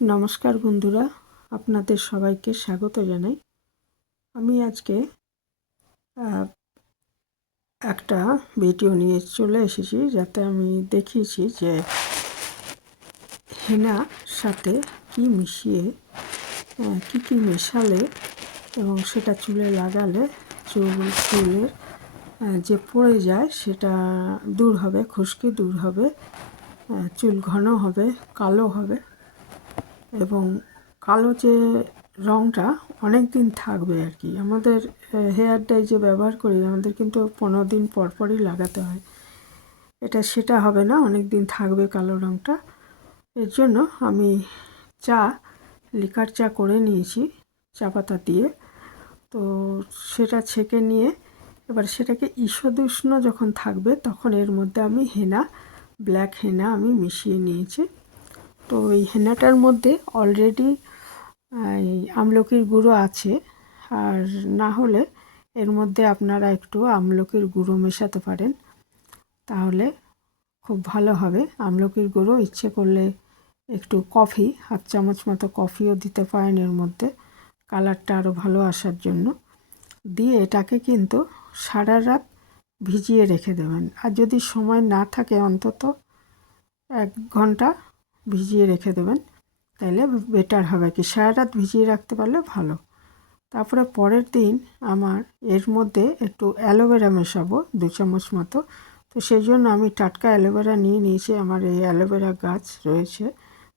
নমস্কার বন্ধুরা, আপনাদের সবাইকে স্বাগত জানাই। আমি আজকে একটা ভিডিও নিয়ে চলে এসেছি, যাতে আমি দেখিয়েছি যে হেনার সাথে কি মিশিয়ে কি মেশালে এবং সেটা চুলে লাগালে চুলের যে পড়ে যায় সেটা দূর হবে, খুশকি দূর হবে, চুল ঘন হবে, কালো হবে এবং কালো যে রঙটা অনেক দিন থাকবে আর কি। আমাদের হেয়ার ডাই যে ব্যবহার করি, আমাদের কিন্তু 15 দিন পর পরই লাগাতে হয়। এটা সেটা হবে না, অনেক দিন থাকবে কালো রঙটা। এর জন্য আমি লিকার চা করে নিয়েছি চা পাতা দিয়ে। তো সেটা ছেঁকে নিয়ে এবার সেটাকে ঈষদুষ্ণ যখন থাকবে তখন এর মধ্যে আমি ব্ল্যাক হেনা আমি মিশিয়ে নিয়েছি। তো এই হেনাটার মধ্যে অলরেডি এই আমলকির গুঁড়ো আছে, আর না হলে এর মধ্যে আপনারা একটু আমলকির গুঁড়ো মেশাতে পারেন, তাহলে খুব ভালো হবে। আমলকির গুঁড়ো ইচ্ছে করলে একটু হাফ চামচ মতো কফিও দিতে পারেন এর মধ্যে, কালারটা আরও ভালো আসার জন্য। দিয়ে এটাকে কিন্তু সারা রাত ভিজিয়ে রেখে দেবেন, আর যদি সময় না থাকে অন্তত 1 ঘন্টা ভিজিয়ে রেখে দেবেন, তাইলে বেটার হবে কি। সারা রাত ভিজিয়ে রাখতে পারলে ভালো। তারপরে পরের দিন আমার এর মধ্যে একটু অ্যালোভেরা মেশাবো 2 চামচ মতো। তো সেই জন্য আমি টাটকা অ্যালোভেরা নিয়ে নিয়েছি, আমার এই অ্যালোভেরা গাছ রয়েছে।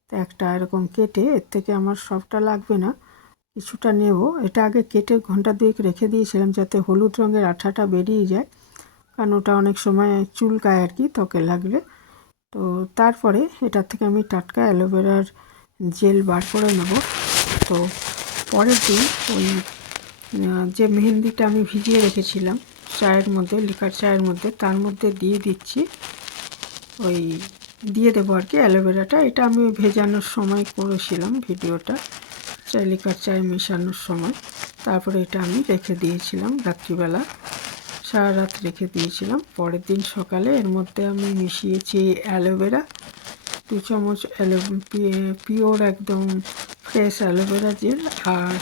তো একটা এরকম কেটে, এর থেকে আমার সবটা লাগবে না, কিছুটা নেব। এটা আগে কেটে ঘন্টা 2 রেখে দিয়েছিলাম যাতে হলুদ রঙের আঠাটা বেরিয়ে যায়, কারণ ওটা অনেক সময় চুলকায় আর কি ত্বকে লাগলে। তো তারপরে এটার থেকে আমি টাটকা অ্যালোভেরার জেল বার করে নেব। তো পরের দিন ওই যে মেহেন্দিটা আমি ভিজিয়ে রেখেছিলাম চায়ের মধ্যে, লিকার চায়ের মধ্যে, তার মধ্যে দিয়ে দিচ্ছি, দিয়ে দেবো আর কি অ্যালোভেরাটা। এটা আমি ভেজানোর সময় করেছিলাম ভিডিওটা, লিকার চায়ে মেশানোর সময়। তারপরে এটা আমি রেখে দিয়েছিলাম রাত্রিবেলা, সারা রাত রেখে দিয়েছিলাম। পরের দিন সকালে এর মধ্যে আমি মিশিয়েছি অ্যালোভেরা 2 চামচ, পিওর একদম ফ্রেশ অ্যালোভেরা জেল। আর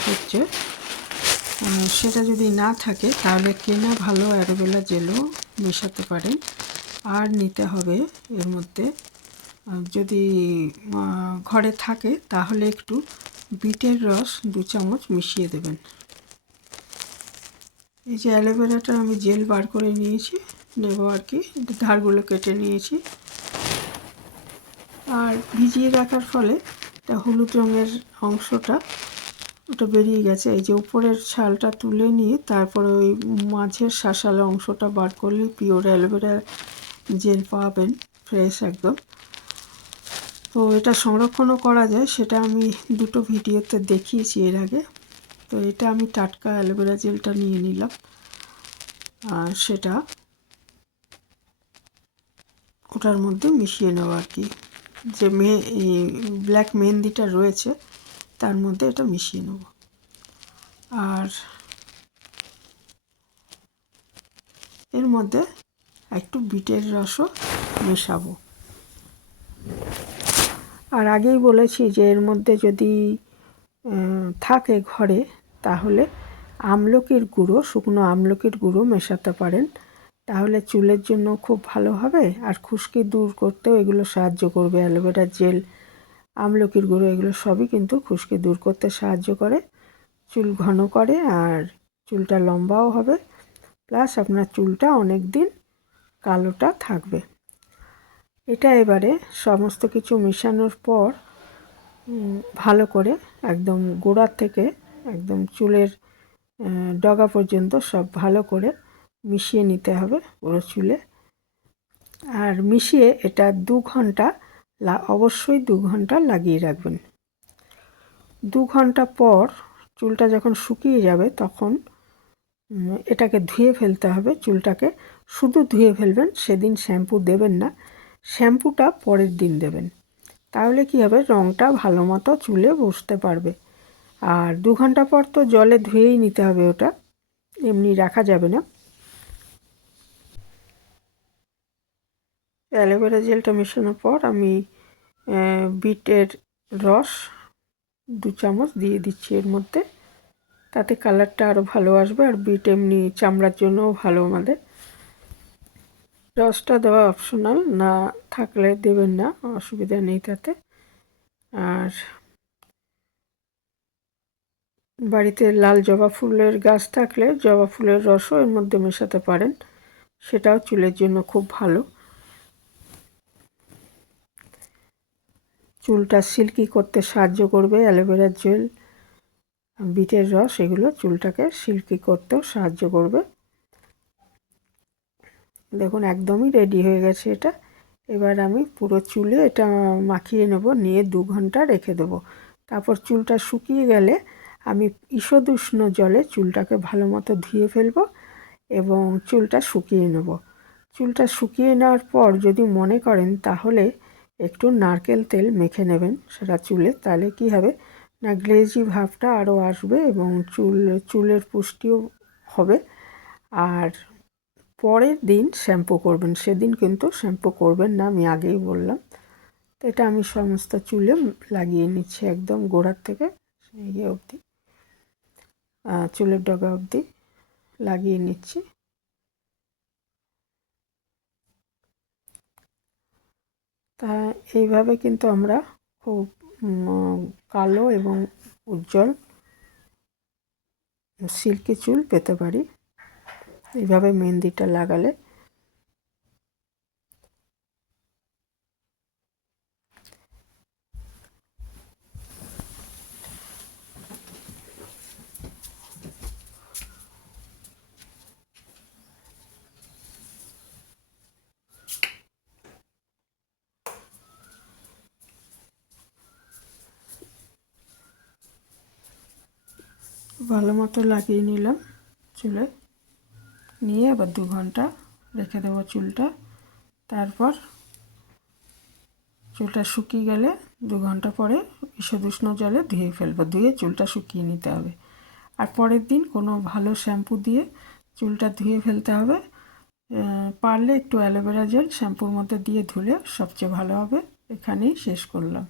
সেটা যদি না থাকে তাহলে কেনা ভালো অ্যালোভেরা জেলও মেশাতে পারেন। আর নিতে হবে এর মধ্যে, যদি ঘরে থাকে তাহলে একটু বিটের রস 2 চামচ মিশিয়ে দেবেন। এই যে অ্যালোভেরাটা আমি জেল বার করে নেব আর কি, ধারগুলো কেটে নিয়েছি। আর ভিজিয়ে রাখার ফলে এটা হলুদ রঙের অংশটা ওটা বেরিয়ে গেছে। এই যে উপরের ছালটা তুলে নিয়ে তারপরে ওই মাঝের শাঁসালো অংশটা বার করলে পিওর অ্যালোভেরা জেল পাবেন, ফ্রেশ একদম। তো এটা সংরক্ষণও করা যায়, সেটা আমি 2টো ভিডিওতে দেখিয়েছি এর আগে। তো এটা আমি টাটকা অ্যালোভেরা জেলটা নিয়ে নিলাম, আর সেটা ওটার মধ্যে মিশিয়ে নেওয়া আর কি। যে ব্ল্যাক মেহেন্দিটা রয়েছে তার মধ্যে এটা মিশিয়ে নেব। আর এর মধ্যে একটু বিটের রসও মেশাবো। আর আগেই বলেছি যে এর মধ্যে যদি থাকে ঘরে তাহলে আমলকির গুঁড়ো, শুকনো আমলকির গুঁড়ো মেশাতে পারেন, তাহলে চুলের জন্য খুব ভালো হবে। আর খুশকি দূর করতেও এগুলো সাহায্য করবে। অ্যালোভেরা জেল, আমলকির গুঁড়ো, এগুলো সবই কিন্তু খুশকি দূর করতে সাহায্য করে, চুল ঘন করে, আর চুলটা লম্বাও হবে, প্লাস আপনার চুলটা অনেক দিন কালোটা থাকবে। এটা এবারে সমস্ত কিছু মেশানোর পর ভালো করে একদম গোড়া থেকে একদম চুলের ডগা পর্যন্ত সব ভালো করে মিশিয়ে নিতে হবে পুরো চুলে। আর মিশিয়ে এটা 2 ঘন্টা, অবশ্যই 2 ঘন্টা লাগিয়ে রাখবেন। 2 ঘন্টা পর চুলটা যখন শুকিয়ে যাবে তখন এটাকে ধুয়ে ফেলতে হবে। চুলটাকে শুধু ধুয়ে ফেলবেন, সেদিন শ্যাম্পু দেবেন না, শ্যাম্পুটা পরের দিন দেবেন। তাহলে কি হবে, রঙটা ভালো মতো চুলে বসতে পারবে। আর 2 ঘন্টা পর তো জলে ধুয়েই নিতে হবে, ওটা এমনি রাখা যাবে না। অ্যালোভেরা জেলটা মেশানোর পর আমি বিটের রস 2 চামচ দিয়ে দিচ্ছি এর মধ্যে, তাতে কালারটা আরও ভালো আসবে। আর বিট এমনি চামড়ার জন্যও ভালো আমাদের। রসটা দেওয়া অপশনাল, না থাকলে দেবেন না, অসুবিধা নেই তাতে। আর বাড়িতে লাল জবা ফুলের গাছ থাকলে জবা ফুলের রসও এর মধ্যে মেশাতে পারেন, সেটাও চুলের জন্য খুব ভালো। চুলটা সিল্কি করতে সাহায্য করবে অ্যালোভেরার জেল, বিটের রস, এগুলো চুলটাকে সিল্কি করতেও সাহায্য করবে। দেখুন একদমই রেডি হয়ে গেছে এটা। এবার আমি পুরো চুলে এটা মাখিয়ে নেব, নিয়ে 2 ঘন্টা রেখে দেবো। তারপর চুলটা শুকিয়ে গেলে আমি ঈষদুষ্ণ জলে চুলটাকে ভালো মতো ধুয়ে ফেলবো এবং চুলটা শুকিয়ে নেব। চুলটা শুকিয়ে নেওয়ার পর যদি মনে করেন তাহলে একটু নারকেল তেল মেখে নেবেন সেটা চুলে, তাহলে কি হবে না গ্লেজি ভাবটা আরও আসবে এবং চুলের পুষ্টিও হবে। আর পরের দিন শ্যাম্পু করবেন, সেদিন কিন্তু শ্যাম্পু করবেন না, আমি আগেই বললাম। তো এটা আমি সমস্ত চুলে লাগিয়ে নিচ্ছি, একদম গোড়ার থেকে ইয়ে অবধি, চুলের ডগা অবধি লাগিয়ে নিচ্ছি। তা এইভাবে কিন্তু আমরা খুব কালো এবং উজ্জ্বল সিল্কি চুল পেতে পারি এইভাবে মেহেন্দিটা লাগালে। ভালো মতো লাগিয়ে নিলাম চুলে, নিয়ে আবার 2 ঘন্টা রেখে দেবো চুলটা। তারপর চুলটা শুকিয়ে গেলে 2 ঘন্টা পরে ঈষদুষ্ণ জলে ধুয়ে ফেলবো, ধুয়ে চুলটা শুকিয়ে নিতে হবে। আর পরের দিন কোনো ভালো শ্যাম্পু দিয়ে চুলটা ধুয়ে ফেলতে হবে। পারলে একটু অ্যালোভেরা জেল শ্যাম্পুর মধ্যে দিয়ে ধুলে সবচেয়ে ভালো হবে। এখানেই শেষ করলাম।